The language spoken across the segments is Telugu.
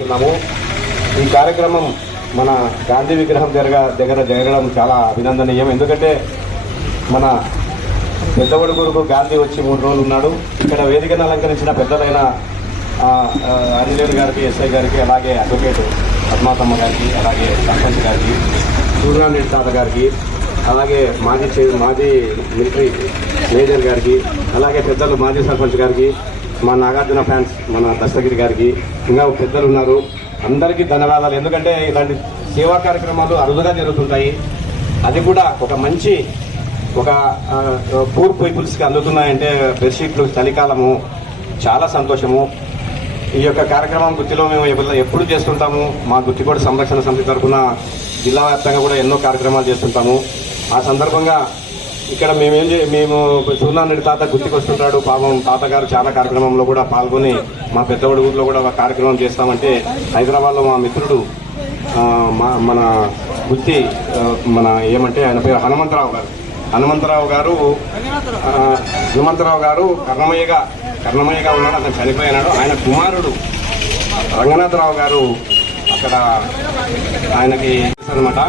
ఈ కార్యక్రమం మన గాంధీ విగ్రహం దగ్గర జరగడం చాలా అభినందనీయం. ఎందుకంటే మన పెద్దవడుగురుకు గాంధీ వచ్చి 3 రోజులు ఉన్నాడు. ఇక్కడ వేదికను అలంకరించిన పెద్దలైన ఆంజనేయులు గారికి, ఎస్ఐ గారికి, అలాగే అడ్వకేట్ పద్మాతమ్మ గారికి, అలాగే సర్పంచ్ గారికి, సూర్యనారాయణ తాత గారికి, అలాగే మాజీ మిలిటరీ మేజర్ గారికి, అలాగే పెద్దలు మాజీ సర్పంచ్ గారికి, మా నాగార్జున ఫ్యాన్స్ మన దస్తగిరి గారికి, ఇంకా పెద్దలు ఉన్నారు, అందరికీ ధన్యవాదాలు. ఎందుకంటే ఇలాంటి సేవా కార్యక్రమాలు అరుదుగా జరుగుతుంటాయి. అది కూడా ఒక పూర్ పీపుల్స్కి అందుతున్నాయంటే బెడ్షీట్లు, చలికాలము, చాలా సంతోషము. ఈ యొక్క కార్యక్రమం గుత్తిలో మేము ఎప్పుడు చేస్తుంటాము. మా గుత్తికోట సంరక్షణ సమితి తరఫున జిల్లా వ్యాప్తంగా కూడా ఎన్నో కార్యక్రమాలు చేస్తుంటాము. ఆ సందర్భంగా ఇక్కడ మేము సూర్యనారాయణ తాత గుర్తుకు వస్తుంటాడు. పాపం తాతగారు చాలా కార్యక్రమంలో కూడా పాల్గొని మా పెద్దవాడి ఊర్లో కూడా ఒక కార్యక్రమం చేస్తామంటే హైదరాబాద్లో మా మిత్రుడు మన గుత్తి ఏమంటే ఆయన పేరు హనుమంతరావు గారు కర్ణమయ్యగా ఉన్నాడు. అతను చనిపోయినాడు. ఆయన కుమారుడు రంగనాథరావు గారు అక్కడ ఆయనకి అనమాట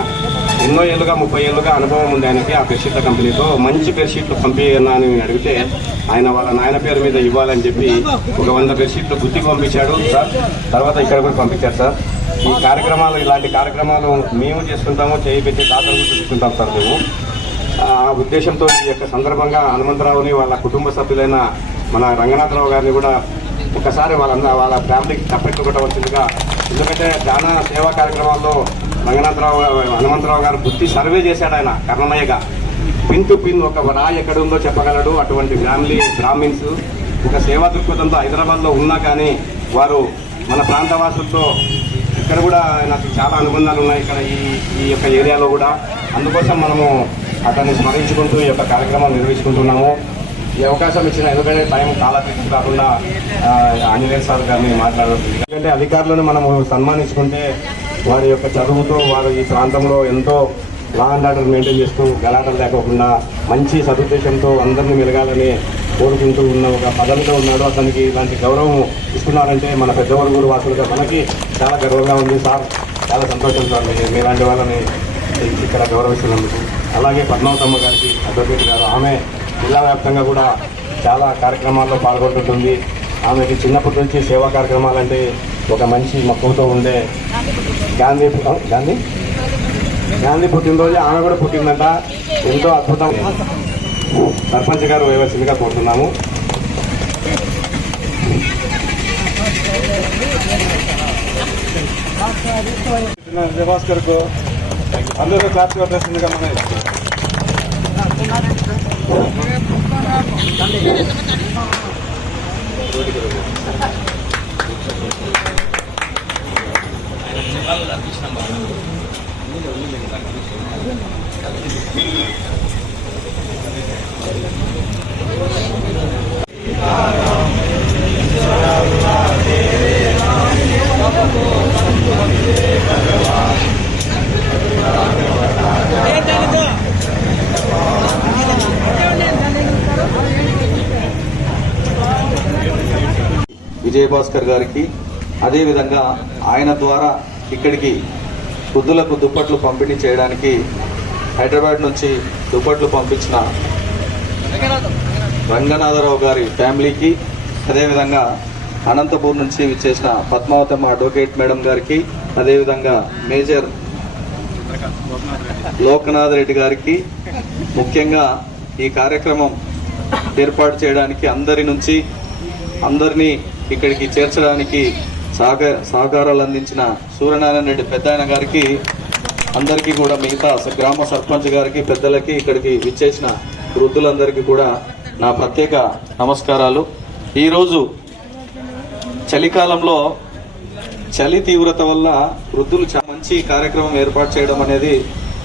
ఎన్నో ఏళ్ళుగా 30 ఏళ్ళుగా అనుభవం ఉంది ఆయనకి ఆ బెడ్షీట్ల కంపెనీతో. మంచి బెడ్షీట్లు పంపియన్నా అని అడిగితే ఆయన వాళ్ళ నాయన పేరు మీద ఇవ్వాలని చెప్పి ఒక 100 బెడ్షీట్లు గుత్తికి పంపించాడు సార్. తర్వాత ఇక్కడ కూడా పంపించారు సార్. ఈ కార్యక్రమాలు, ఇలాంటి కార్యక్రమాలు మేము చేసుకుంటాము, చేయిపెట్టి తాతలు కూడా చూసుకుంటాం సార్ మేము. ఆ ఉద్దేశంతో ఈ యొక్క సందర్భంగా హనుమంతరావుని, వాళ్ళ కుటుంబ సభ్యులైన మన రంగనాథరావు గారిని కూడా ఒకసారి వాళ్ళ ఫ్యామిలీకి తప్పెట్టుకోవవలసిందిగా. ఎందుకంటే చాలా సేవా కార్యక్రమాల్లో హనుమంతరావు గారు గుత్తి సర్వే చేశాడు. ఆయన కర్ణమయ్యగా పిన్ టు పిన్ ఒక రాయి ఎక్కడుందో చెప్పగలడు. అటువంటి ఫ్యామిలీ బ్రాహ్మిన్స్ ఒక సేవా దృక్పథంతో హైదరాబాద్లో ఉన్నా కానీ వారు మన ప్రాంతవాసులతో ఇక్కడ కూడా నాకు చాలా అనుబంధాలు ఉన్నాయి ఇక్కడ ఈ యొక్క ఏరియాలో కూడా. అందుకోసం మనము అతన్ని స్మరించుకుంటూ ఈ యొక్క కార్యక్రమాలు నిర్వహించుకుంటున్నాము. ఈ అవకాశం ఇచ్చిన, ఎందుకంటే టైం కాలక్రితం కాకుండా ఆంజనేయ సార్ గారిని మాట్లాడదు. ఎందుకంటే అధికారులను మనము సన్మానించుకుంటే వారి యొక్క చదువుతో వారు ఈ ప్రాంతంలో ఎంతో లా అండ్ ఆర్డర్ మెయింటైన్ చేస్తూ గలాటలు లేకోకుండా మంచి సదుద్దేశంతో అందరినీ మెలగాలని కోరుకుంటూ ఉన్న ఒక పదవితో ఉన్నాడు. అతనికి ఇలాంటి గౌరవం ఇస్తున్నారంటే మన పెద్దవడుగురు వాసులుగా మనకి చాలా గర్వంగా ఉంది సార్. చాలా సంతోషం సార్ మీలాంటి వాళ్ళని ఇక్కడ గౌరవిస్తున్నందుకు. అలాగే పద్మావతమ్మ గారికి, అడ్వకేట్ గారు, ఆమె జిల్లా వ్యాప్తంగా కూడా చాలా కార్యక్రమాల్లో పాల్గొంటుంటుంది. ఆమెకి చిన్నప్పటి నుంచి సేవా కార్యక్రమాలంటే ఒక మంచి మక్కువతో ఉండే. గాంధీ పుట్టినరోజు ఆమె కూడా పుట్టిందంట. ఎంతో అద్భుతం. సర్పంచ్ గారు వేయవలసిందిగా కోరుతున్నాము. భాస్కర్ కు అందరూ క్లాస్ కొట్టేసిందిగా మన విజయభాస్కర్ గారికి, అదేవిధంగా ఆయన ద్వారా ఇక్కడికి వృద్ధులకు దుప్పట్లు పంపిణీ చేయడానికి హైదరాబాద్ నుంచి దుప్పట్లు పంపించిన రంగనాథరావు గారి ఫ్యామిలీకి, అదేవిధంగా అనంతపూర్ నుంచి విచ్చేసిన పద్మావతమ్మ అడ్వకేట్ మేడం గారికి, అదేవిధంగా మేజర్ లోకనాథ్ రెడ్డి గారికి, ముఖ్యంగా ఈ కార్యక్రమం ఏర్పాటు చేయడానికి అందరినీ ఇక్కడికి చేర్చడానికి సహకారాలు అందించిన సూర్యనారాయణ రెడ్డి పెద్దాయన గారికి, అందరికీ కూడా మిగతా గ్రామ సర్పంచ్ గారికి, పెద్దలకి, ఇక్కడికి విచ్చేసిన వృద్ధులందరికీ కూడా నా ప్రత్యేక నమస్కారాలు. ఈరోజు చలికాలంలో చలి తీవ్రత వల్ల వృద్ధులు మంచి కార్యక్రమం ఏర్పాటు చేయడం అనేది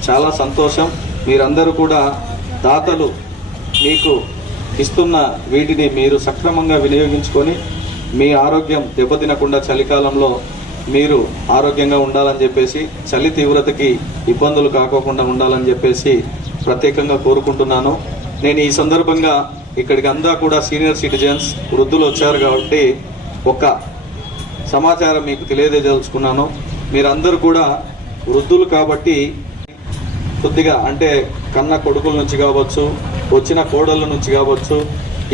చాలా సంతోషం. మీరందరూ కూడా దాతలు మీకు ఇస్తున్న వీటిని మీరు సక్రమంగా వినియోగించుకొని మీ ఆరోగ్యం దెబ్బతినకుండా చలికాలంలో మీరు ఆరోగ్యంగా ఉండాలని చెప్పేసి, చలి తీవ్రతకి ఇబ్బందులు కాకోకుండా ఉండాలని చెప్పేసి ప్రత్యేకంగా కోరుకుంటున్నాను. నేను ఈ సందర్భంగా ఇక్కడికి అంతా కూడా సీనియర్ సిటిజన్స్, వృద్ధులు వచ్చారు కాబట్టి ఒక సమాచారం మీకు తెలియజేయదలుచుకున్నాను. మీరందరూ కూడా వృద్ధులు కాబట్టి కొద్దిగా అంటే కన్న కొడుకుల నుంచి కావచ్చు, వచ్చిన కోడళ్ళ నుంచి కావచ్చు,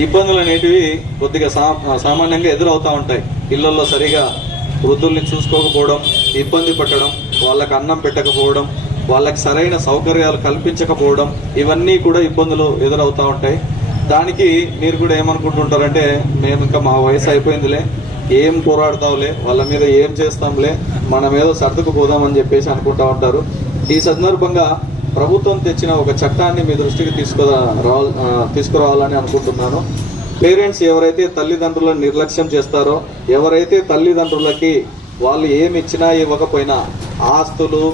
ఇబ్బందులు అనేటివి కొద్దిగా సామాన్యంగా ఎదురవుతూ ఉంటాయి. ఇళ్లలో సరిగా వృద్ధుల్ని చూసుకోకపోవడం, ఇబ్బంది పెట్టడం, వాళ్ళకి అన్నం పెట్టకపోవడం, వాళ్ళకి సరైన సౌకర్యాలు కల్పించకపోవడం, ఇవన్నీ కూడా ఇబ్బందులు ఎదురవుతూ ఉంటాయి. దానికి మీరు కూడా ఏమనుకుంటుంటారంటే, మేము ఇంకా మా వయసు అయిపోయిందిలే, ఏం పోరాడతాంలే, వాళ్ళ మీద ఏం చేస్తాంలే, మన మీద సర్దుకుపోదామని చెప్పేసి అనుకుంటా ఉంటారు. ఈ సందర్భంగా ప్రభుత్వం తెచ్చిన ఒక చట్టాన్ని మీ దృష్టికి తీసుకురావాలని అనుకుంటున్నాను. పేరెంట్స్ ఎవరైతే తల్లిదండ్రులను నిర్లక్ష్యం చేస్తారో, ఎవరైతే తల్లిదండ్రులకి వాళ్ళు ఏమి ఇచ్చినా ఇవ్వకపోయినా, ఆస్తులు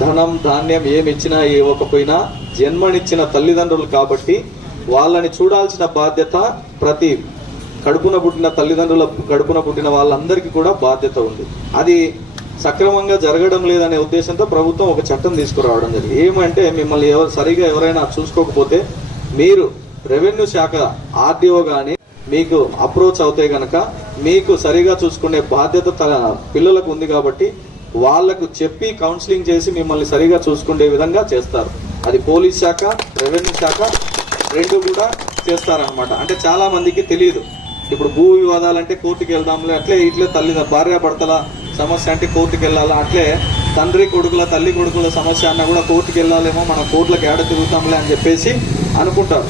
ధనం ధాన్యం ఏమి ఇచ్చినా ఇవ్వకపోయినా జన్మనిచ్చిన తల్లిదండ్రులు కాబట్టి వాళ్ళని చూడాల్సిన బాధ్యత ప్రతి కడుపున పుట్టిన తల్లిదండ్రుల కడుపున పుట్టిన వాళ్ళందరికీ కూడా బాధ్యత ఉంది. అది సక్రమంగా జరగడం లేదనే ఉద్దేశంతో ప్రభుత్వం ఒక చట్టం తీసుకురావడం జరిగింది. ఏమంటే, మిమ్మల్ని సరిగా ఎవరైనా చూసుకోకపోతే మీరు రెవెన్యూ శాఖ ఆర్డీఓ కానీ మీకు అప్రోచ్ అవుతే గనక మీకు సరిగా చూసుకునే బాధ్యత పిల్లలకు ఉంది కాబట్టి వాళ్లకు చెప్పి కౌన్సిలింగ్ చేసి మిమ్మల్ని సరిగా చూసుకునే విధంగా చేస్తారు. అది పోలీస్ శాఖ, రెవెన్యూ శాఖ రెండు కూడా చేస్తారనమాట. అంటే చాలా మందికి తెలియదు. ఇప్పుడు భూ వివాదాలంటే కోర్టుకి వెళ్దాంలే, అట్లే ఇట్లే భార్యాభర్తల సమస్య అంటే కోర్టుకి వెళ్ళాలా, అట్లే తండ్రి కొడుకుల తల్లి కొడుకుల సమస్య అన్నా కూడా కోర్టుకి వెళ్ళాలేమో, మన కోర్టులకు ఏడ తిరుగుతాంలే అని చెప్పేసి అనుకుంటారు.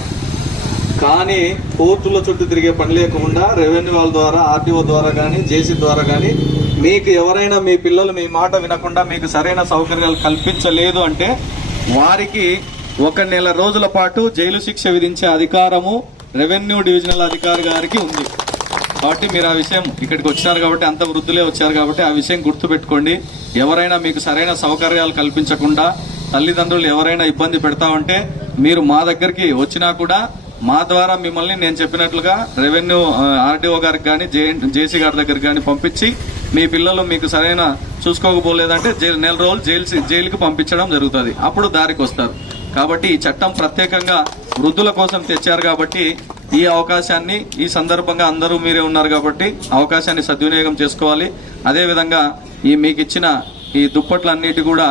కానీ కోర్టుల చుట్టూ తిరిగే పని లేకుండా రెవెన్యూ వాళ్ళ ద్వారా, ఆర్టీఓ ద్వారా కానీ, జేసీ ద్వారా కానీ మీకు ఎవరైనా మీ పిల్లలు మీ మాట వినకుండా మీకు సరైన సౌకర్యాలు కల్పించలేదు అంటే వారికి 1 నెల రోజుల పాటు జైలు శిక్ష విధించే అధికారము రెవెన్యూ డివిజనల్ అధికారి గారికి ఉంది. కాబట్టి మీరు ఆ విషయం, ఇక్కడికి వచ్చినారు కాబట్టి, అంత వృద్ధులే వచ్చారు కాబట్టి ఆ విషయం గుర్తుపెట్టుకోండి. ఎవరైనా మీకు సరైన సౌకర్యాలు కల్పించకుండా తల్లిదండ్రులు ఎవరైనా ఇబ్బంది పెడతామంటే మీరు మా దగ్గరికి వచ్చినా కూడా మా ద్వారా మిమ్మల్ని నేను చెప్పినట్లుగా రెవెన్యూ ఆర్డీఓ గారికి కానీ, జేసీ గారి దగ్గరికి కానీ పంపించి మీ పిల్లలు మీకు సరైన చూసుకోకపోలేదంటే నెల రోజులు జైలుకి పంపించడం జరుగుతుంది. అప్పుడు దారికి వస్తారు. కాబట్టి ఈ చట్టం ప్రత్యేకంగా వృద్ధుల కోసం తెచ్చారు కాబట్టి ఈ అవకాశాన్ని, ఈ సందర్భంగా అందరూ మీరే ఉన్నారు కాబట్టి అవకాశాన్ని సద్వినియోగం చేసుకోవాలి. అదేవిధంగా మీకు ఇచ్చిన ఈ దుప్పట్లన్నిటి కూడా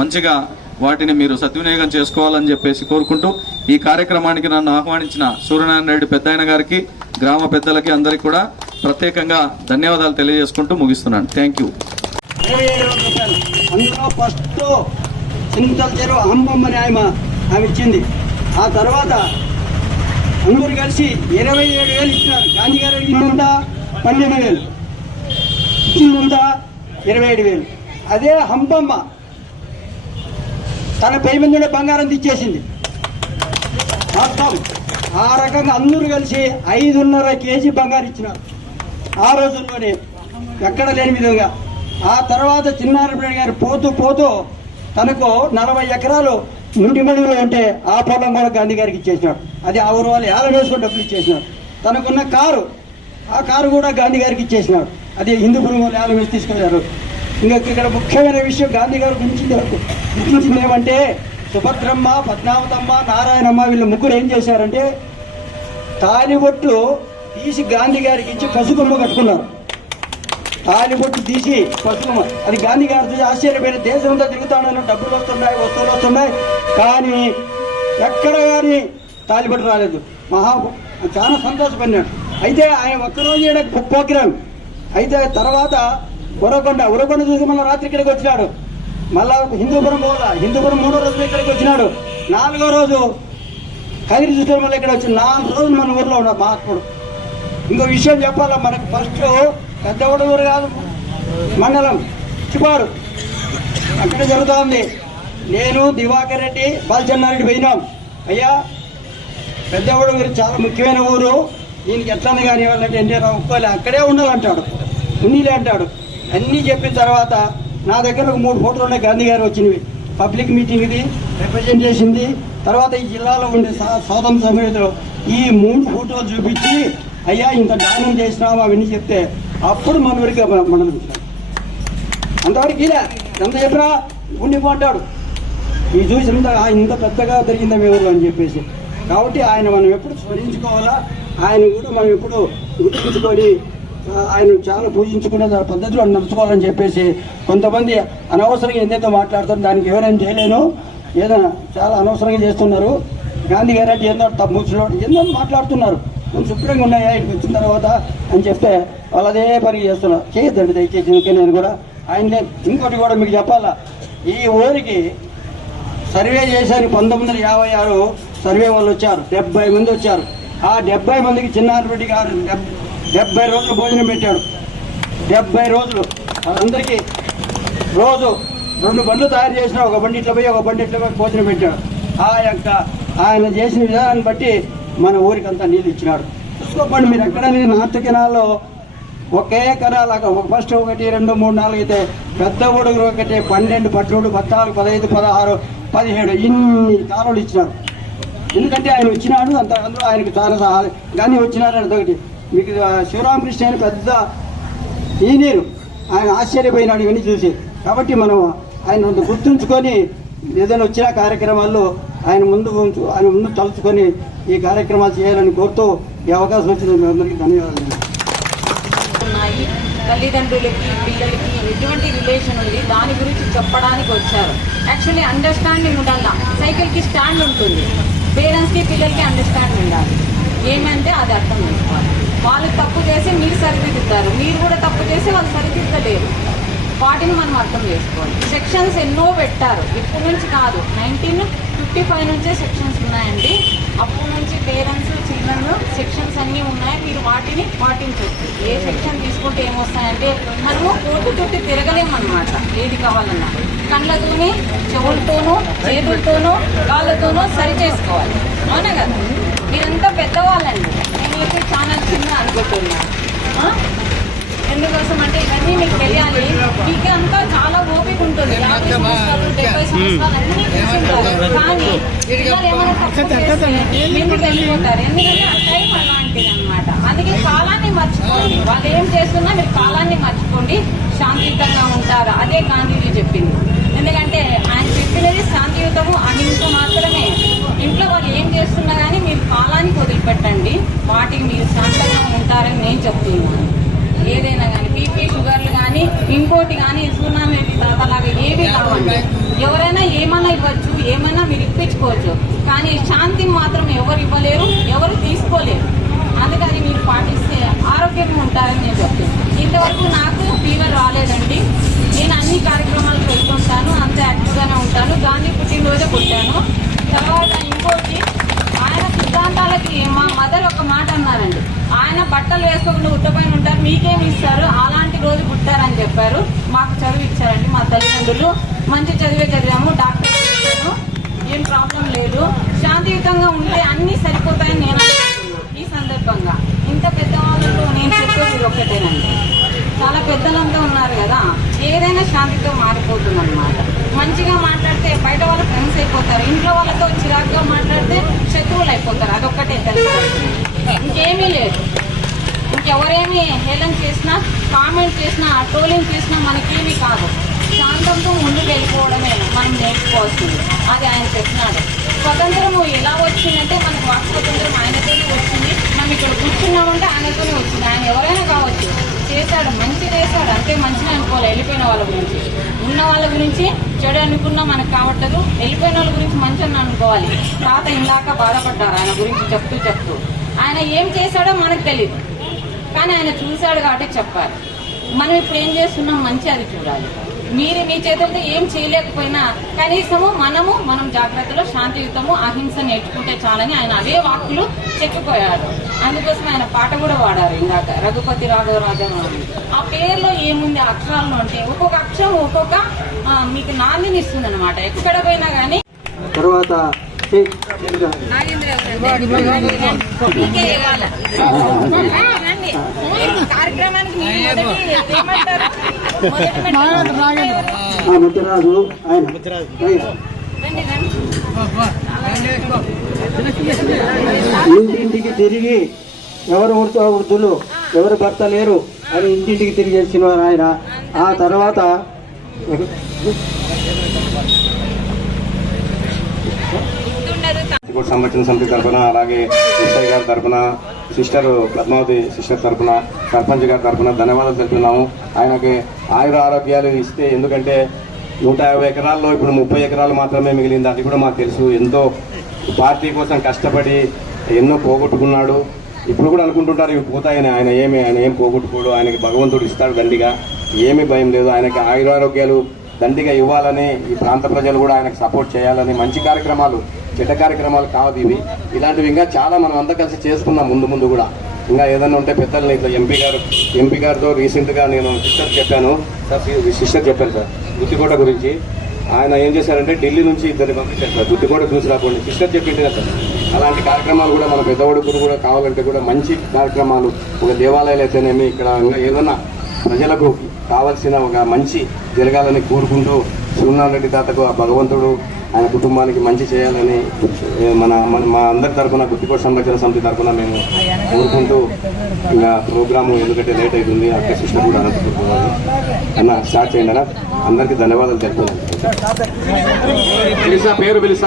మంచిగా వాటిని మీరు సద్వినియోగం చేసుకోవాలని చెప్పేసి కోరుకుంటూ ఈ కార్యక్రమానికి నన్ను ఆహ్వానించిన సూర్యనారాయణ రెడ్డి పెద్దాయన గారికి, గ్రామ పెద్దలకి అందరికీ కూడా ప్రత్యేకంగా ధన్యవాదాలు తెలియజేసుకుంటూ ముగిస్తున్నాను. Thank you. అందులో ఫస్ట్ చింతల చెరువు అమ్మమ్మని ఆమె ఇచ్చింది. ఆ తర్వాత అందరూ కలిసి 27,000 ఇచ్చినారు. గాంధీ గారు ఇచ్చిందా 12,000, ఇచ్చిందా 27,000. అదే హంపమ్మ తన పై మీద బంగారం తెచ్చేసింది మొత్తం. ఆ రకంగా అందరూ కలిసి 5.5 కేజీ బంగారం ఇచ్చినారు ఆ రోజుల్లోనే, ఎక్కడ లేని విధంగా. ఆ తర్వాత చిన్నారెడ్డి గారు పోతూ తనకు 40 ఎకరాలు ముండి మడుగులు ఉంటే ఆ పొలం కూడా గాంధీ గారికి ఇచ్చేసినాడు. అది ఆ ఊరు వాళ్ళు ఏలం వేసుకొని డబ్బులు ఇచ్చేసినాడు. తనకున్న కారు, ఆ కారు కూడా గాంధీ గారికి ఇచ్చేసినాడు. అది హిందూపురం వాళ్ళు ఏలం వేసి తీసుకెళ్లారు. ఇంకా ఇక్కడ ముఖ్యమైన విషయం గాంధీ గారు గుర్తించింది ఏమంటే, సుభద్రమ్మ, పద్మావతమ్మ, నారాయణమ్మ వీళ్ళు ముగ్గురు ఏం చేశారంటే తాలిబొట్టు తీసి గాంధీ గారికి ఇచ్చి పసుకొమ్మ కట్టుకున్నారు. తాలిబొట్టు తీసి పసుకొమ్మ, అది గాంధీ గారి ఆశ్చర్యపోయిన, దేశం అంతా తిరుగుతాడని డబ్బులు వస్తున్నాయి, వస్తువులు వస్తున్నాయి, కానీ ఎక్కడ కానీ తాలిబొట్టు రాలేదు. చాలా సంతోషపడినాడు. అయితే ఆయన ఒక్కరోజు ప్రోగ్రాం అయితే తర్వాత ఉరకొండ చూసి మళ్ళీ రాత్రి ఇక్కడికి వచ్చినాడు. మళ్ళా హిందూపురం 3వ రోజు ఇక్కడికి వచ్చినాడు. 4వ రోజు కదిరి చూసిన మళ్ళీ ఇక్కడ వచ్చి 4 రోజులు మన ఊర్లో ఉన్నాడు మహాత్ముడు. ఇంకో విషయం చెప్పాలా, మనకు ఫస్ట్ పెద్దగూడ ఊరు కాదు, మండలం చిపాడు అక్కడ జరుగుతూ ఉంది. నేను దివాకర్ రెడ్డి, బాలచన్నారెడ్డి పోయినాం. అయ్యా పెద్దగూడ ఊరు చాలా ముఖ్యమైన ఊరు, దీనికి ఎట్లనే కానీ వాళ్ళంటే ఎన్టీఆర్ ఒప్పుకోలే, అక్కడే ఉండాలంటాడు, ఉన్నీలే అంటాడు. అన్నీ చెప్పిన తర్వాత నా దగ్గర ఒక 3 ఫోటోలు ఉన్నాయి. గాంధీ గారు వచ్చినవి, పబ్లిక్ మీటింగ్ ఇది రిప్రజెంట్ చేసింది. తర్వాత ఈ జిల్లాలో ఉండే స్వాతంత్ర సమితిలో ఈ 3 ఫోటోలు చూపించి అయ్యా ఇంత దానం చేసినాము అవన్నీ చెప్తే అప్పుడు మన ఊరికి మనం అంతవరకు ఇలా ఎంత చెప్పినా ఉండిపోంటాడు. ఈ చూసి ఇంత పెద్దగా జరిగిందా మీ ఊరు అని చెప్పేసి. కాబట్టి ఆయన మనం ఎప్పుడు స్మరించుకోవాలా, ఆయన కూడా మనం ఎప్పుడు గుర్తించుకొని ఆయన చాలా పూజించుకునే పద్ధతిలో నడుచుకోవాలని చెప్పేసి కొంతమంది అనవసరంగా ఏదైతే మాట్లాడుతారో దానికి ఎవరైనా చేయలేను, ఏదైనా చాలా అనవసరంగా చేస్తున్నారు. గాంధీ గారు అంటే ఏందో తప్పులో ఏందో మాట్లాడుతున్నారు, మేము శుభ్రంగా ఉన్నాయా ఇంటికి వచ్చిన తర్వాత అని చెప్తే వాళ్ళు అదే పని చేస్తున్నారు. చేయొద్దండి దయచేసి. ఇంకే నేను కూడా ఆయన ఇంకోటి కూడా మీకు చెప్పాలా, ఈ ఊరికి సర్వే చేశారు 1956 సర్వే వాళ్ళు వచ్చారు, 70 మంది వచ్చారు. ఆ 70 మందికి చిన్నారెడ్డి గారు 70 రోజులు భోజనం పెట్టాడు. 70 రోజులు అందరికీ రోజు 2 బండ్లు తయారు చేసిన, ఒక బండి ఇట్లా పోయి ఒక బండి ఇట్లా పోయి భోజనం పెట్టాడు. ఆయన చేసిన విధానాన్ని బట్టి మన ఊరికంతా నీళ్ళు ఇచ్చినాడు. చూసుకోకండి మీరు ఎక్కడైనా నార్త్ కెనాల్లో ఒకే కెనాల్ ఒక ఫస్ట్ 1, 2, 3, 4 అయితే పెద్ద ఊడుగురు ఒకటి 12, 13, 14, 15, 16, 17 ఇన్ని కాలువలు ఇచ్చినారు. ఎందుకంటే ఆయన వచ్చినాడు, అందులో ఆయనకు చాలా సహాయం కానీ వచ్చినారు. అదొకటి మీకు శివరామకృష్ణ అని పెద్ద ఇంజనీరు, ఆయన ఆశ్చర్యపోయినాడు ఇవన్నీ చూసి. కాబట్టి మనం ఆయన గుర్తుంచుకొని ఏదైనా వచ్చిన కార్యక్రమాల్లో ఆయన ముందు తలుచుకొని ఈ కార్యక్రమాలు చేయాలని కోరుతూ ఈ అవకాశం వచ్చింది. మీ అందరికీ ధన్యవాదాలు. ఉన్నాయి తల్లిదండ్రులకి పిల్లలకి ఎటువంటి రిలేషన్ ఉంది దాని గురించి చెప్పడానికి వచ్చారు. యాక్చువల్లీ అండర్స్టాండింగ్ ఉండాలి. సైకిల్కి స్టాండ్ ఉంటుంది, పేరెంట్స్కి పిల్లలకి అండర్స్టాండింగ్ ఉండాలి. ఏమంటే అది అర్థం చేసుకోవాలి. వాళ్ళు తప్పు చేసి మీరు సరిదిద్దుతారు, మీరు కూడా తప్పు చేసి వాళ్ళు సరిదిద్దలేరు. వాటిని మనం అర్థం చేసుకోవాలి. సెక్షన్స్ ఎన్నో పెట్టారు, ఇప్పటి నుంచి కాదు, 1955 నుంచే సెక్షన్స్ ఉన్నాయండి. అప్పటి నుంచి పేరెంట్స్ చిల్డ్రన్ సెక్షన్స్ అన్నీ ఉన్నాయి. మీరు వాటిని పాటించవచ్చు. ఏ సెక్షన్ తీసుకుంటే ఏమొస్తాయంటే మనము కోర్టు చుట్టూ తిరగలేమన్నమాట. ఏది కావాలన్నా కళ్ళతోని, చెవులతోనూ, చేతులతోనూ, కాళ్ళతోనూ సరి చేసుకోవాలి. అవునా కదా? మీరంతా పెద్దవాళ్ళండి, నేనైతే చాలా చిన్న అనుకుంటున్నాను. ఎందుకోసం అంటే ఇవన్నీ మీకు తెలియాలి. మీకు అంతా చాలా ఓపిక ఉంటుంది, 50 సంవత్సరాలు 70 సంవత్సరాలు అన్నీ కూర్చుంటారు. కానీ పిల్లలు ఏమైనా తప్పు చేస్తే ఎందుకు వెళ్ళిపోతారు? ఎందుకంటే ఆ టైం అలాంటిది అనమాట. అందుకే కాలాన్ని మర్చిపోండి. వాళ్ళు ఏం చేస్తున్నా మీరు కాలాన్ని మర్చిపోండి, శాంతియుతంగా ఉంటారు. అదే గాంధీజీ చెప్పింది. ఎందుకంటే ఆయన చెప్పినది శాంతియుతము, అహింస మాత్రమే. ఇంట్లో వాళ్ళు ఏం చేస్తున్నా కానీ మీరు కాలానికి వదిలిపెట్టండి, వాటికి మీరు శాంతంగా ఉంటారని నేను చెప్తున్నాను. ఏదైనా కానీ బీపీ, షుగర్లు కానీ ఇంకోటి కానీ సున్నామేటి తాతలాగా ఏవి కావాలి. ఎవరైనా ఏమైనా ఇవ్వచ్చు, ఏమైనా మీరు ఇప్పించుకోవచ్చు. కానీ శాంతిని మాత్రం ఎవరు ఇవ్వలేరు, ఎవరు తీసుకోలేరు. అందుకని మీరు పాటిస్తే ఆరోగ్యంగా ఉంటారని నేను చెప్తాను. ఇంతవరకు నాకు ఫీవర్ రాలేదండి. నేను అన్ని కార్యక్రమాలకు వెళ్తుంటాను, అంత యాక్టివ్గానే ఉంటాను. గాంధీ పుట్టినరోజే పుట్టాను. తర్వాత ఇంకోటి, ఆయన సిద్ధాంతాలకి మా మదర్ ఒక మాట అన్నారండి, ఆయన బట్టలు వేసుకోకుండా ఉట్టపైన ఉంటారు, మీకేమి ఇస్తారు, అలాంటి రోజు పుట్టారని చెప్పారు. మాకు చదువు ఇచ్చారండి మా తల్లిదండ్రులు. మంచి చదివాము, డాక్టర్ చేశాను, ఏం ప్రాబ్లం లేదు. శాంతియుతంగా ఉంటే అన్నీ సరిపోతాయని నేను అనుకుంటున్నాను. ఈ సందర్భంగా ఇంత పెద్దవాళ్ళలో నేను చెప్పేది ఒకటేనండి, చాలా పెద్దలంతా ఉన్నారు కదా, ఏదైనా శాంతితో మారిపోతుంది అన్నమాట. మంచిగా మాట్లాడితే బయట వాళ్ళ ఫ్రెండ్స్ అయిపోతారు, ఇంట్లో వాళ్ళతో చిరాకుగా మాట్లాడితే శత్రువులు అయిపోతారు. అదొక్కటే తెలుసు, ఇంకేమీ లేదు. ఇంకెవరేమి హేళన చేసినా, కామెంట్ చేసినా, ట్రోలింగ్ చేసినా మనకేమీ కాదు. శాంతంతో ముందుకు వెళ్ళిపోవడమే మనం నేర్చుకోవాల్సింది. అది ఆయన చెప్పినాడు. స్వతంత్రము ఎలా వచ్చిందంటే మనకు వాక్ స్వతంత్రం ఆయనతోనే వచ్చింది. మనం ఇక్కడ కూర్చున్నామంటే ఆయనతోనే వచ్చింది. ఆయన ఎవరైనా కావచ్చు, చేశాడు, మంచి చేశాడు అంటే మంచిగా అనుకోవాలి. వెళ్ళిపోయిన వాళ్ళ గురించి, ఉన్న వాళ్ళ గురించి చెడు అనుకున్నా మనకు కావట్లేదు. వెళ్ళిపోయిన వాళ్ళ గురించి మంచి అని అనుకోవాలి. తాత ఇందాక బాధపడ్డారు ఆయన గురించి చెప్తూ. ఆయన ఏం చేశాడో మనకు తెలియదు, కానీ ఆయన చూశాడు కాబట్టి చెప్పాలి. మనం ఇప్పుడు ఏం చేస్తున్నాం, మంచి అది చూడాలి. మీరు మీ చేతులతో ఏం చేయలేకపోయినా కనీసము మనం జాగ్రత్తలో శాంతియుతము, అహింస నేర్చుకుంటే చాలని ఆయన అవే వాక్కులు చెప్పిపోయాడు. అందుకోసం ఆయన పాట కూడా వాడారు ఇందాక, రఘుపతి రాఘవరాజన్. ఆ పేరులో ఏముంది అక్షరాల్లో అంటే ఒక్కొక్క అక్షరం ఒక్కొక్క మీకు నాందిని ఇస్తుంది అనమాట. ఎక్కడ పోయినా కానీ. తర్వాత కార్యక్రమానికి ముత్యరాజు ఆయన ఇంటింటికి తిరిగి ఎవరు వృద్ధులు ఎవరు భర్త లేరు అని ఇంటింటికి తిరిగి చేసిన ఆయన. ఆ తర్వాత సంరక్షణ సమితి తరఫున, అలాగే ఎస్ఐ గారి తరఫున, సిస్టర్ పద్మావతి సిస్టర్ తరఫున, సర్పంచ్ గారి తరఫున ధన్యవాదాలు తెలుపుతున్నాము. ఆయనకి ఆయుర ఆరోగ్యాలు ఇస్తే, ఎందుకంటే 150 ఎకరాల్లో ఇప్పుడు 30 ఎకరాలు మాత్రమే మిగిలింది. అది కూడా మాకు తెలుసు. ఎంతో పార్టీ కోసం కష్టపడి ఎన్నో పోగొట్టుకున్నాడు. ఇప్పుడు కూడా అనుకుంటుంటారు ఇవి పోతాయని. ఆయన ఏం పోగొట్టుకోడు. ఆయనకి భగవంతుడు ఇస్తాడు దండిగా, ఏమీ భయం లేదు. ఆయనకి ఆయురారోగ్యాలు దండిగా ఇవ్వాలని ఈ ప్రాంత ప్రజలు కూడా ఆయనకు సపోర్ట్ చేయాలని, మంచి కార్యక్రమాలు, చెడ్డ కార్యక్రమాలు కాదు ఇవి. ఇలాంటివి ఇంకా చాలా మనం అంతా కలిసి చేసుకున్నాం. ముందు కూడా ఇంకా ఏదైనా ఉంటే పెద్దల్ని ఇట్లా ఎంపీ గారితో రీసెంట్గా నేను సిస్టర్ చెప్పాను సార్, గుత్తికోట గురించి. ఆయన ఏం చేశారంటే ఢిల్లీ నుంచి ఇద్దరిని పంపించారు సార్, గుత్తికోట చూసి రాకండి. సిస్టర్ చెప్పింది కదా సార్, అలాంటి కార్యక్రమాలు కూడా మన పెద్దవాడుకులు కూడా కావాలంటే కూడా మంచి కార్యక్రమాలు, ఒక దేవాలయాలు అయితేనేమి, ఇక్కడ ఇంకా ఏదన్నా ప్రజలకు కావాల్సిన ఒక మంచి జరగాలని కోరుకుంటూ, శ్రీనారాయణ రెడ్డి తాతకు ఆ భగవంతుడు ఆయన కుటుంబానికి మంచి చేయాలని మా అందరి తరఫున, గుత్తికోట సంరక్షణ సమితి తరఫున మేము కోరుకుంటూ ఇంకా ప్రోగ్రాము, ఎందుకంటే లేట్ అవుతుంది, అక్కడ సిస్టర్ కూడా అనంతపురం అన్న స్టార్ట్ చేయండి అన్న. అందరికీ ధన్యవాదాలు తెలుపుతున్నాను. పిలుస్తా, పేరు పిలుస్తా.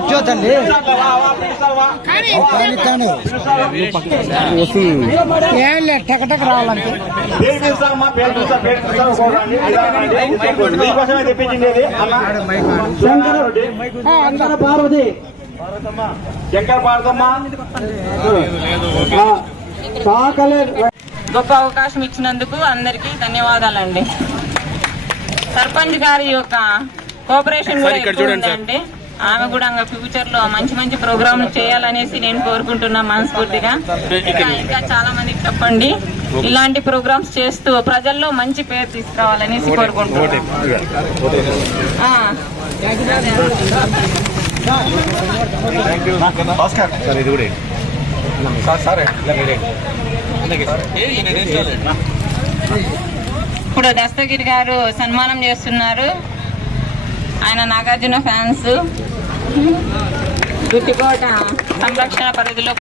కూర్చోతండి. టకటక రావాలంటే పార్వతి శంకర్ పార్వతమ్మ. గొప్ప అవకాశం ఇచ్చినందుకు అందరికీ ధన్యవాదాలండి. సర్పంచ్ గారి యొక్క కోఆపరేషన్ కూడా ఎక్కువ ఉందండి. ఆమె కూడా ఫ్యూచర్ లో మంచి ప్రోగ్రాంలు చేయాలనేసి నేను కోరుకుంటున్నా మనస్ఫూర్తిగా. ఇంకా చాలా మందికి చెప్పండి, ఇలాంటి ప్రోగ్రామ్స్ చేస్తూ ప్రజల్లో మంచి పేరు తీసుకురావాలనేసి కోరుకుంటున్నాను. ఇప్పుడు దస్తగిరి గారు సన్మానం చేస్తున్నారు. ఆయన నాగార్జున ఫ్యాన్స్. గుత్తికోట సంరక్షణ పరిధిలో